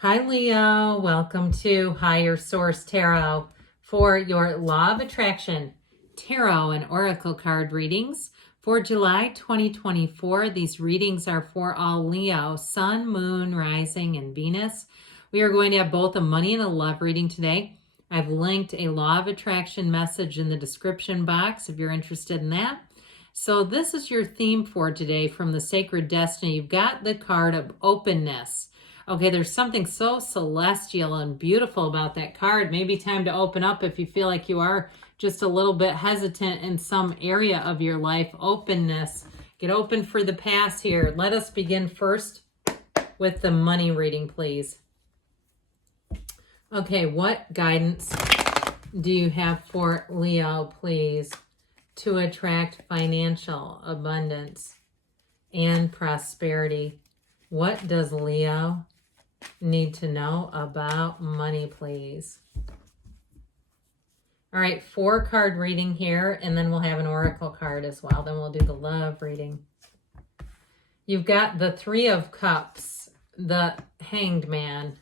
Hi, Leo. Welcome to Higher Source Tarot for your Law of Attraction Tarot and Oracle card readings for July 2024. These readings are for all Leo, Sun, Moon, Rising, and Venus. We are going to have both a money and a love reading today. I've linked a Law of Attraction message in the description box if you're interested in that. So this is your theme for today from the Sacred Destiny. You've got the card of openness. Okay, there's something so celestial and beautiful about that card. Maybe time to open up if you feel like you are just a little bit hesitant in some area of your life. Openness. Get open for the pass here. Let us begin first with the money reading, please. Okay, what guidance do you have for Leo, please, to attract financial abundance and prosperity? What does Leo need to know about money, please? All right, 4-card reading here, and then we'll have an oracle card as well. Then we'll do the love reading. You've got the 3 of Cups, the Hanged Man,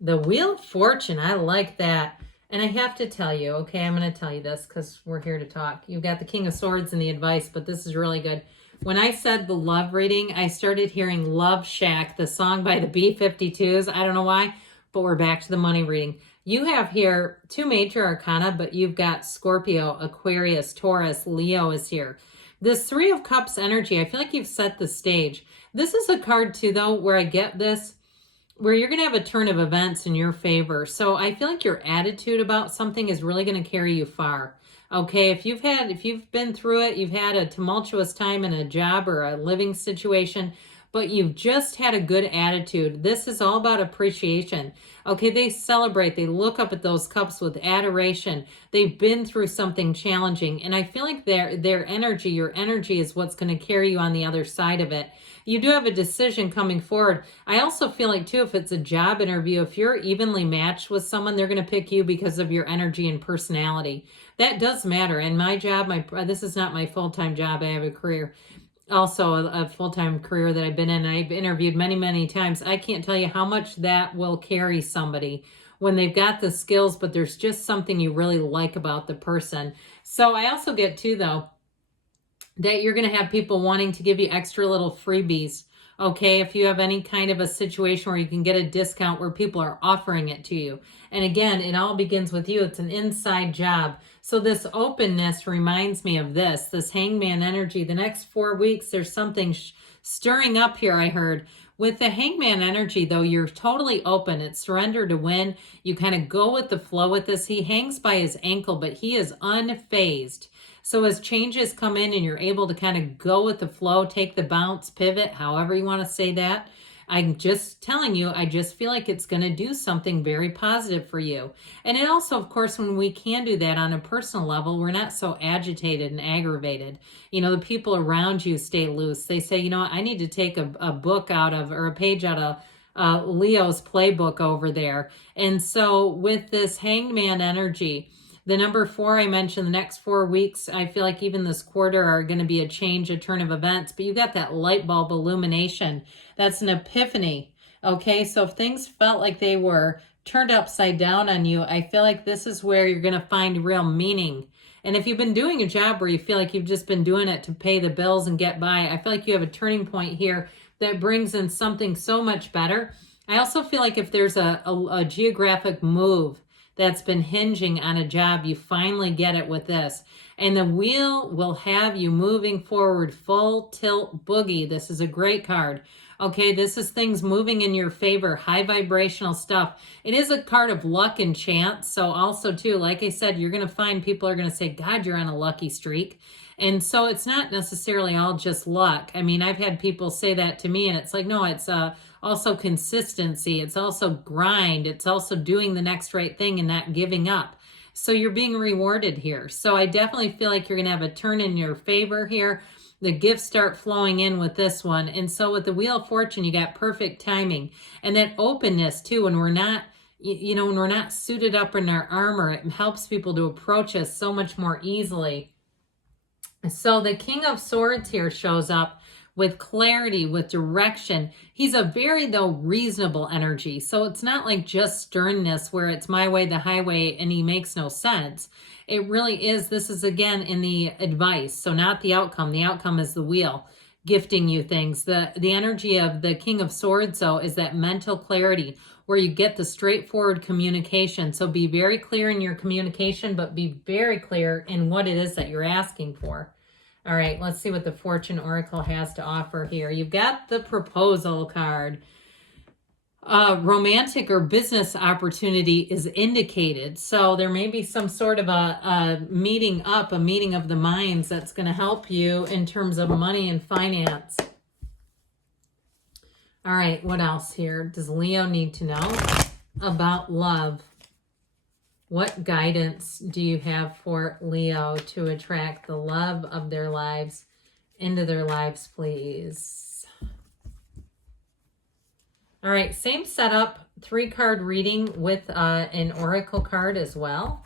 the Wheel of Fortune. I like that. And I have to tell you, okay, I'm going to tell you this because we're here to talk. You've got the King of Swords and the advice, but this is really good. When I said the love reading, I started hearing Love Shack, the song by the B-52s. I don't know why, but we're back to the money reading. You have here 2 major arcana, but you've got Scorpio, Aquarius, Taurus, Leo is here. This 3 of Cups energy, I feel like you've set the stage. This is a card too, though, where I get this, where you're going to have a turn of events in your favor. So I feel like your attitude about something is really going to carry you far. Okay, if you've been through it, you've had a tumultuous time in a job or a living situation, but you've just had a good attitude. This is all about appreciation. Okay, they celebrate, they look up at those cups with adoration. They've been through something challenging, and I feel like their energy, your energy is what's going to carry you on the other side of it. You do have a decision coming forward. I also feel like, too, if it's a job interview, if you're evenly matched with someone, they're going to pick you because of your energy and personality. That does matter. And my job, this is not my full-time job. I have a career, also a full-time career that I've been in. I've interviewed many, many times. I can't tell you how much that will carry somebody when they've got the skills, but there's just something you really like about the person. So I also get, too, though, that you're going to have people wanting to give you extra little freebies. Okay, if you have any kind of a situation where you can get a discount where people are offering it to you. And again, it all begins with you. It's an inside job. So this openness reminds me of this hangman energy. The next 4 weeks, there's something stirring up here, I heard. With the hangman energy, though, you're totally open. It's surrender to win. You kind of go with the flow with this. He hangs by his ankle, but he is unfazed. So as changes come in and you're able to kind of go with the flow, take the bounce, pivot, however you want to say that, I'm just telling you, I just feel like it's going to do something very positive for you. And it also, of course, when we can do that on a personal level, we're not so agitated and aggravated. You know, the people around you stay loose. They say, you know, I need to take a book out of, or a page out of Leo's playbook over there. And so with this hangman energy, the number 4 I mentioned, the next 4 weeks, I feel like even this quarter are going to be a change, a turn of events. But you got that light bulb illumination. That's an epiphany. Okay, so if things felt like they were turned upside down on you, I feel like this is where you're going to find real meaning. And if you've been doing a job where you feel like you've just been doing it to pay the bills and get by, I feel like you have a turning point here that brings in something so much better. I also feel like if there's a geographic move that's been hinging on a job, you finally get it with this. And the wheel will have you moving forward, full tilt boogie. This is a great card. Okay, this is things moving in your favor, high vibrational stuff. It is a card of luck and chance. So also too, like I said, you're going to find people are going to say, God, you're on a lucky streak. And so it's not necessarily all just luck. I mean, I've had people say that to me and it's like, no, it's also consistency. It's also grind. It's also doing the next right thing and not giving up. So you're being rewarded here. So I definitely feel like you're going to have a turn in your favor here. The gifts start flowing in with this one. And so with the Wheel of Fortune, you got perfect timing and that openness too. When we're not, you know, when we're not suited up in our armor, it helps people to approach us so much more easily. So the King of Swords here shows up with clarity, with direction. He's a very, though, reasonable energy. So it's not like just sternness where it's my way, the highway, and he makes no sense. It really is. This is, again, in the advice. So not the outcome. The outcome is the wheel gifting you things. The energy of the King of Swords, though, is that mental clarity where you get the straightforward communication. So be very clear in your communication, but be very clear in what it is that you're asking for. All right, let's see what the Fortune Oracle has to offer here. You've got the Proposal card. Romantic or business opportunity is indicated. So there may be some sort of a meeting up, a meeting of the minds that's going to help you in terms of money and finance. All right, what else here? Does Leo need to know about love? What guidance do you have for Leo to attract the love of their lives into their lives, please? All right, same setup, 3-card reading with an oracle card as well.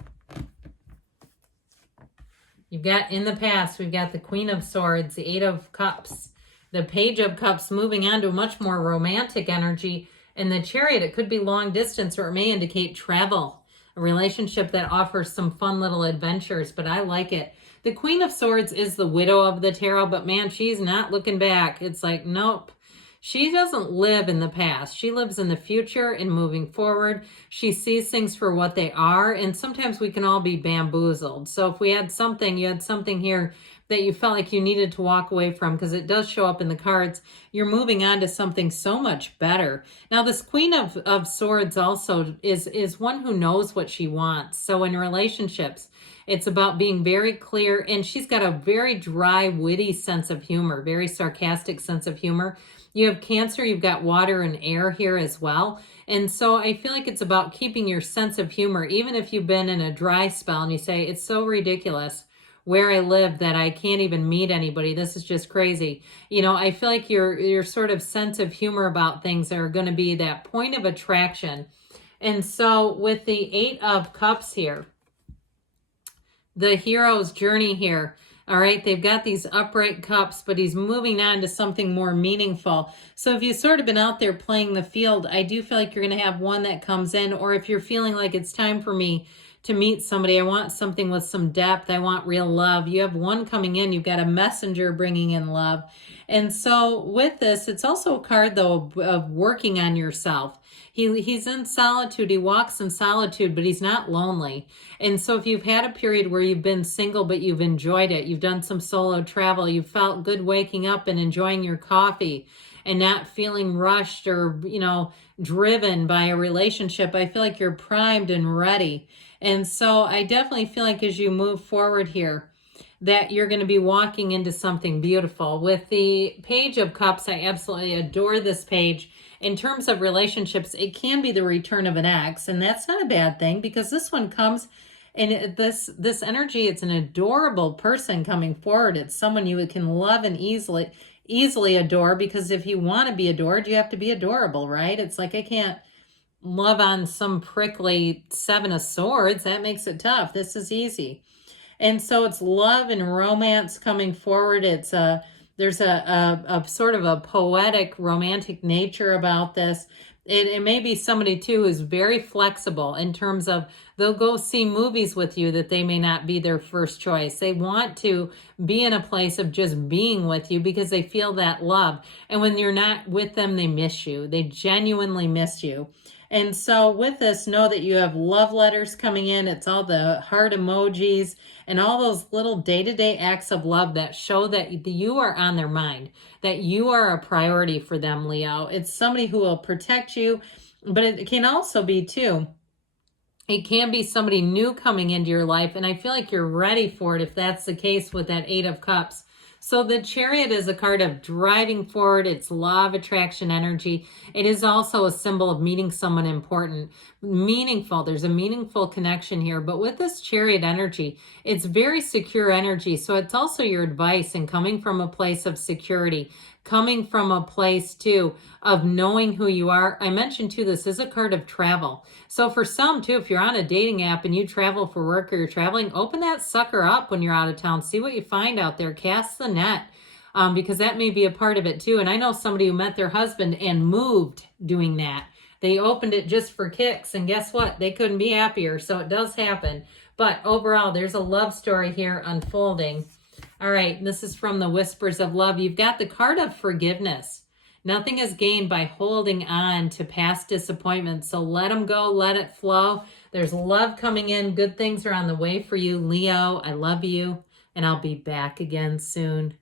You've got, in the past, we've got the Queen of Swords, the 8 of Cups, the Page of Cups, moving on to a much more romantic energy, and the Chariot. It could be long distance, or it may indicate travel, a relationship that offers some fun little adventures, but I like it. The Queen of Swords is the widow of the tarot, but man, she's not looking back. It's like, nope. She doesn't live in the past. She lives in the future and moving forward. She sees things for what they are, and sometimes we can all be bamboozled. So if we had something, you had something here that you felt like you needed to walk away from, because it does show up in the cards, you're moving on to something so much better. Now, this Queen of Swords also is one who knows what she wants. So in relationships, it's about being very clear, and she's got a very dry, witty sense of humor, very sarcastic sense of humor. You have Cancer, you've got water and air here as well. And so I feel like it's about keeping your sense of humor, even if you've been in a dry spell and you say, it's so ridiculous where I live that I can't even meet anybody. This is just crazy. You know, I feel like your sort of sense of humor about things are going to be that point of attraction. And so with the 8 of Cups here, the hero's journey here, all right, they've got these upright cups, but he's moving on to something more meaningful. So if you've sort of been out there playing the field, I do feel like you're going to have one that comes in, or if you're feeling like it's time for me to meet somebody, I want something with some depth, I want real love. You have one coming in, you've got a messenger bringing in love. And so with this, it's also a card, though, of working on yourself. He's in solitude, he walks in solitude, but he's not lonely. And so if you've had a period where you've been single, but you've enjoyed it, you've done some solo travel, you felt good waking up and enjoying your coffee and not feeling rushed or, you know, driven by a relationship, I feel like you're primed and ready. And so I definitely feel like as you move forward here, that you're going to be walking into something beautiful. With the Page of Cups, I absolutely adore this page. In terms of relationships, it can be the return of an ex, and that's not a bad thing, because this one comes in this energy. It's an adorable person coming forward. It's someone you can love and easily adore, because if you want to be adored, you have to be adorable, right? It's like, I can't love on some prickly 7 of Swords. That makes it tough. This is easy. And so it's love and romance coming forward. It's there's a sort of a poetic, romantic nature about this. It may be somebody, too, who's very flexible in terms of they'll go see movies with you that they may not be their first choice. They want to be in a place of just being with you because they feel that love. And when you're not with them, they miss you. They genuinely miss you. And so with this, know that you have love letters coming in. It's all the heart emojis and all those little day-to-day acts of love that show that you are on their mind, that you are a priority for them, Leo. It's somebody who will protect you, but it can also be, too, it can be somebody new coming into your life, and I feel like you're ready for it if that's the case with that 8 of Cups. So the Chariot is a card of driving forward. It's law of attraction energy. It is also a symbol of meeting someone important, meaningful. There's a meaningful connection here. But with this Chariot energy, it's very secure energy. So it's also your advice and coming from a place of security, coming from a place, too, of knowing who you are. I mentioned, too, this is a card of travel. So for some, too, if you're on a dating app and you travel for work or you're traveling, open that sucker up when you're out of town. See what you find out there. Cast the net. because that may be a part of it too. And I know somebody who met their husband and moved doing that. They opened it just for kicks, and guess what? They couldn't be happier. So it does happen. But overall, there's a love story here unfolding. All right, this is from the Whispers of Love. You've got the card of forgiveness. Nothing is gained by holding on to past disappointments. So let them go, let it flow. There's love coming in. Good things are on the way for you, Leo. I love you, and I'll be back again soon.